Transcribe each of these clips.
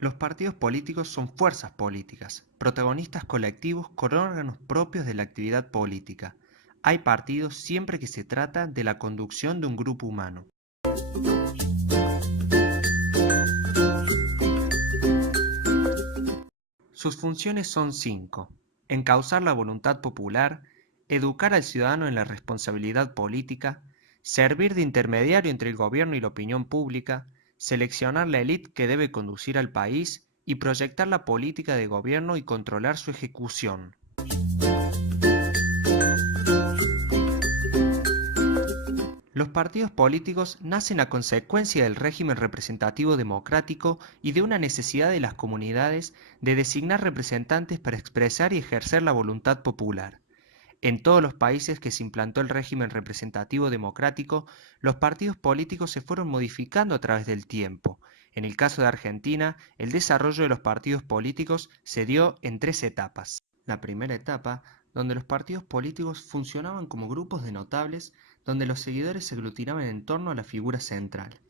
Los partidos políticos son fuerzas políticas, protagonistas colectivos con órganos propios de la actividad política. Hay partidos siempre que se trata de la conducción de un grupo humano. Sus funciones son 5: encauzar la voluntad popular, educar al ciudadano en la responsabilidad política, servir de intermediario entre el gobierno y la opinión pública, seleccionar la élite que debe conducir al país y proyectar la política de gobierno y controlar su ejecución. Los partidos políticos nacen a consecuencia del régimen representativo democrático y de una necesidad de las comunidades de designar representantes para expresar y ejercer la voluntad popular. En todos los países que se implantó el régimen representativo democrático, los partidos políticos se fueron modificando a través del tiempo. En el caso de Argentina, el desarrollo de los partidos políticos se dio en 3 etapas. La primera etapa, donde los partidos políticos funcionaban como grupos de notables, donde los seguidores se aglutinaban en torno a la figura central.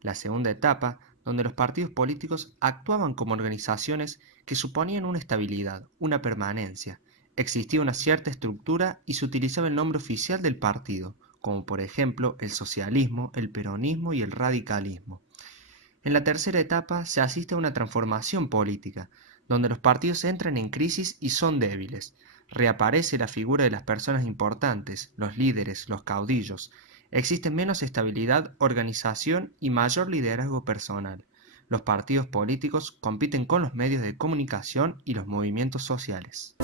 La segunda etapa, donde los partidos políticos actuaban como organizaciones que suponían una estabilidad, una permanencia. Existía una cierta estructura y se utilizaba el nombre oficial del partido, como por ejemplo el socialismo, el peronismo y el radicalismo. En la tercera etapa se asiste a una transformación política, donde los partidos entran en crisis y son débiles. Reaparece la figura de las personas importantes, los líderes, los caudillos. Existe menos estabilidad, organización y mayor liderazgo personal. Los partidos políticos compiten con los medios de comunicación y los movimientos sociales.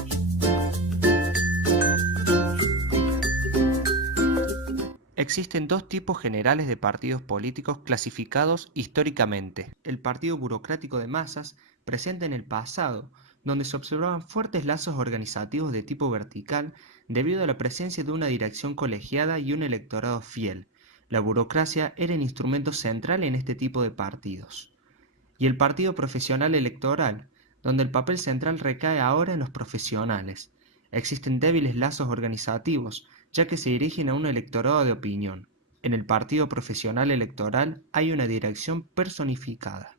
Existen 2 tipos generales de partidos políticos clasificados históricamente. El partido burocrático de masas, presente en el pasado, donde se observaban fuertes lazos organizativos de tipo vertical debido a la presencia de una dirección colegiada y un electorado fiel. La burocracia era el instrumento central en este tipo de partidos. Y el partido profesional electoral, donde el papel central recae ahora en los profesionales. Existen débiles lazos organizativos, ya que se dirigen a un electorado de opinión. En el partido profesional electoral hay una dirección personificada.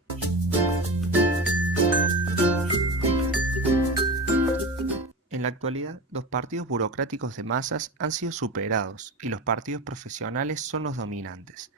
En la actualidad, los partidos burocráticos de masas han sido superados y los partidos profesionales son los dominantes.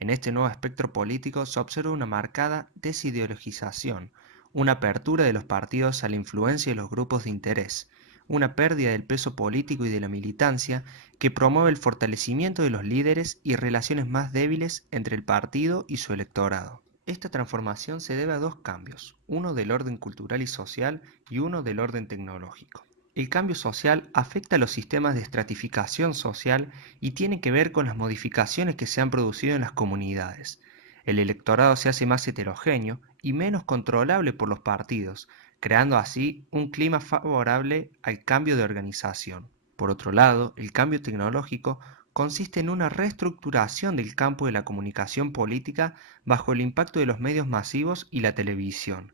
En este nuevo espectro político se observa una marcada desideologización, una apertura de los partidos a la influencia de los grupos de interés, una pérdida del peso político y de la militancia que promueve el fortalecimiento de los líderes y relaciones más débiles entre el partido y su electorado. Esta transformación se debe a 2 cambios, uno del orden cultural y social y uno del orden tecnológico. El cambio social afecta a los sistemas de estratificación social y tiene que ver con las modificaciones que se han producido en las comunidades. El electorado se hace más heterogéneo y menos controlable por los partidos, creando así un clima favorable al cambio de organización. Por otro lado, el cambio tecnológico consiste en una reestructuración del campo de la comunicación política bajo el impacto de los medios masivos y la televisión.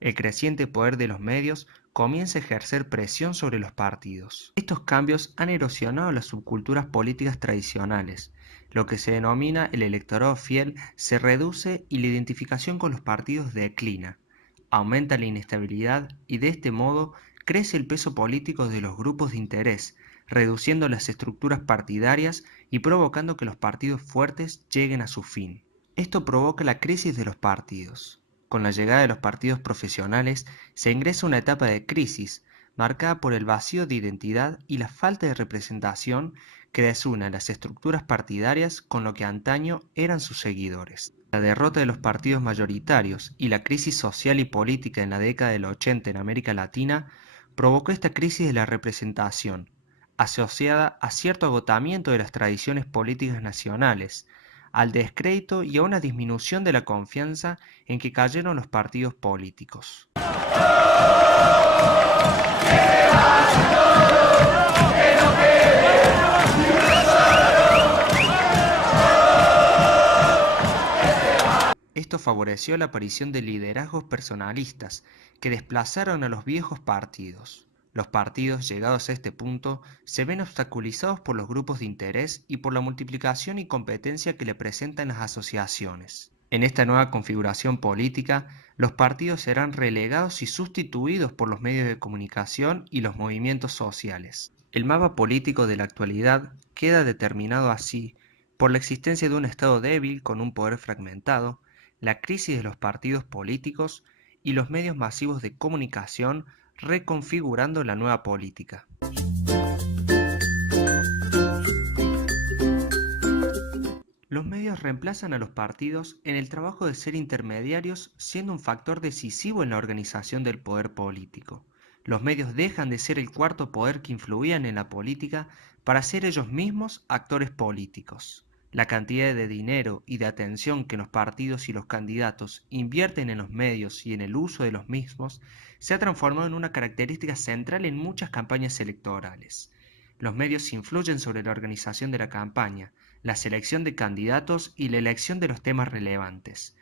El creciente poder de los medios comienza a ejercer presión sobre los partidos. Estos cambios han erosionado las subculturas políticas tradicionales. Lo que se denomina el electorado fiel se reduce y la identificación con los partidos declina. Aumenta la inestabilidad y de este modo crece el peso político de los grupos de interés, reduciendo las estructuras partidarias y provocando que los partidos fuertes lleguen a su fin. Esto provoca la crisis de los partidos. Con la llegada de los partidos profesionales se ingresa una etapa de crisis, marcada por el vacío de identidad y la falta de representación que desuna las estructuras partidarias con lo que antaño eran sus seguidores. La derrota de los partidos mayoritarios y la crisis social y política en la década del 80 en América Latina provocó esta crisis de la representación, asociada a cierto agotamiento de las tradiciones políticas nacionales, al descrédito y a una disminución de la confianza en que cayeron los partidos políticos. Esto favoreció la aparición de liderazgos personalistas que desplazaron a los viejos partidos. Los partidos, llegados a este punto, se ven obstaculizados por los grupos de interés y por la multiplicación y competencia que le presentan las asociaciones. En esta nueva configuración política, los partidos serán relegados y sustituidos por los medios de comunicación y los movimientos sociales. El mapa político de la actualidad queda determinado así por la existencia de un Estado débil con un poder fragmentado, la crisis de los partidos políticos y los medios masivos de comunicación reconfigurando la nueva política. Los medios reemplazan a los partidos en el trabajo de ser intermediarios, siendo un factor decisivo en la organización del poder político. Los medios dejan de ser el cuarto poder que influían en la política para ser ellos mismos actores políticos. La cantidad de dinero y de atención que los partidos y los candidatos invierten en los medios y en el uso de los mismos se ha transformado en una característica central en muchas campañas electorales. Los medios influyen sobre la organización de la campaña, la selección de candidatos y la elección de los temas relevantes.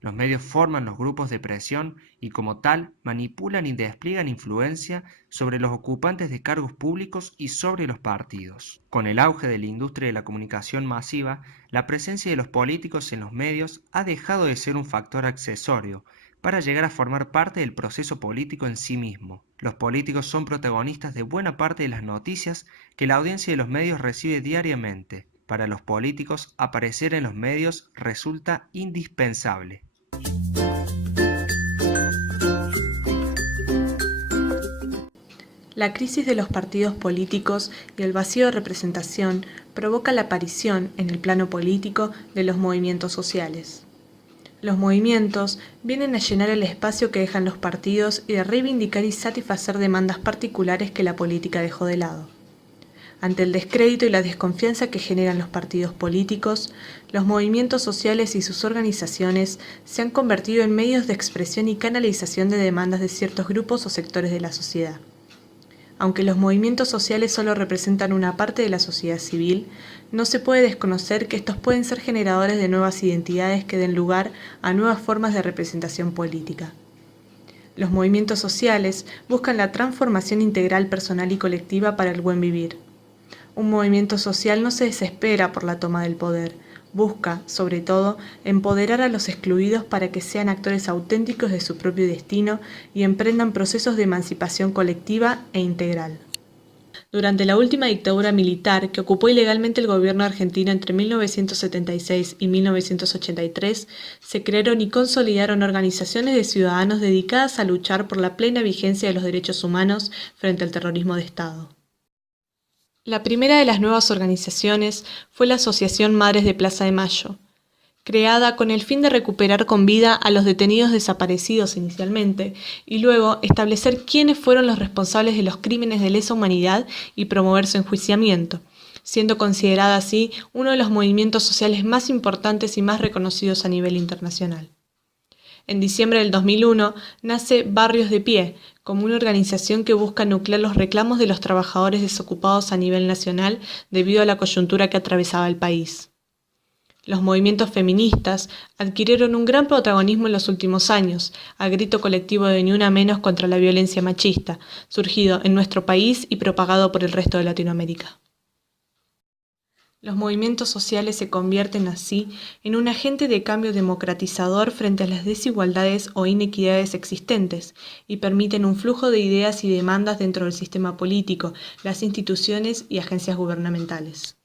Los medios forman los grupos de presión y como tal manipulan y despliegan influencia sobre los ocupantes de cargos públicos y sobre los partidos. Con el auge de la industria de la comunicación masiva, la presencia de los políticos en los medios ha dejado de ser un factor accesorio para llegar a formar parte del proceso político en sí mismo. Los políticos son protagonistas de buena parte de las noticias que la audiencia de los medios recibe diariamente. Para los políticos, aparecer en los medios resulta indispensable. La crisis de los partidos políticos y el vacío de representación provoca la aparición, en el plano político, de los movimientos sociales. Los movimientos vienen a llenar el espacio que dejan los partidos y de reivindicar y satisfacer demandas particulares que la política dejó de lado. Ante el descrédito y la desconfianza que generan los partidos políticos, los movimientos sociales y sus organizaciones se han convertido en medios de expresión y canalización de demandas de ciertos grupos o sectores de la sociedad. Aunque los movimientos sociales solo representan una parte de la sociedad civil, no se puede desconocer que estos pueden ser generadores de nuevas identidades que den lugar a nuevas formas de representación política. Los movimientos sociales buscan la transformación integral personal y colectiva para el buen vivir. Un movimiento social no se desespera por la toma del poder, busca, sobre todo, empoderar a los excluidos para que sean actores auténticos de su propio destino y emprendan procesos de emancipación colectiva e integral. Durante la última dictadura militar que ocupó ilegalmente el gobierno argentino entre 1976 y 1983, se crearon y consolidaron organizaciones de ciudadanos dedicadas a luchar por la plena vigencia de los derechos humanos frente al terrorismo de Estado. La primera de las nuevas organizaciones fue la Asociación Madres de Plaza de Mayo, creada con el fin de recuperar con vida a los detenidos desaparecidos inicialmente y luego establecer quiénes fueron los responsables de los crímenes de lesa humanidad y promover su enjuiciamiento, siendo considerada así uno de los movimientos sociales más importantes y más reconocidos a nivel internacional. En diciembre del 2001 nace Barrios de Pie, como una organización que busca nuclear los reclamos de los trabajadores desocupados a nivel nacional debido a la coyuntura que atravesaba el país. Los movimientos feministas adquirieron un gran protagonismo en los últimos años, al grito colectivo de Ni Una Menos contra la violencia machista, surgido en nuestro país y propagado por el resto de Latinoamérica. Los movimientos sociales se convierten así en un agente de cambio democratizador frente a las desigualdades o inequidades existentes y permiten un flujo de ideas y demandas dentro del sistema político, las instituciones y agencias gubernamentales.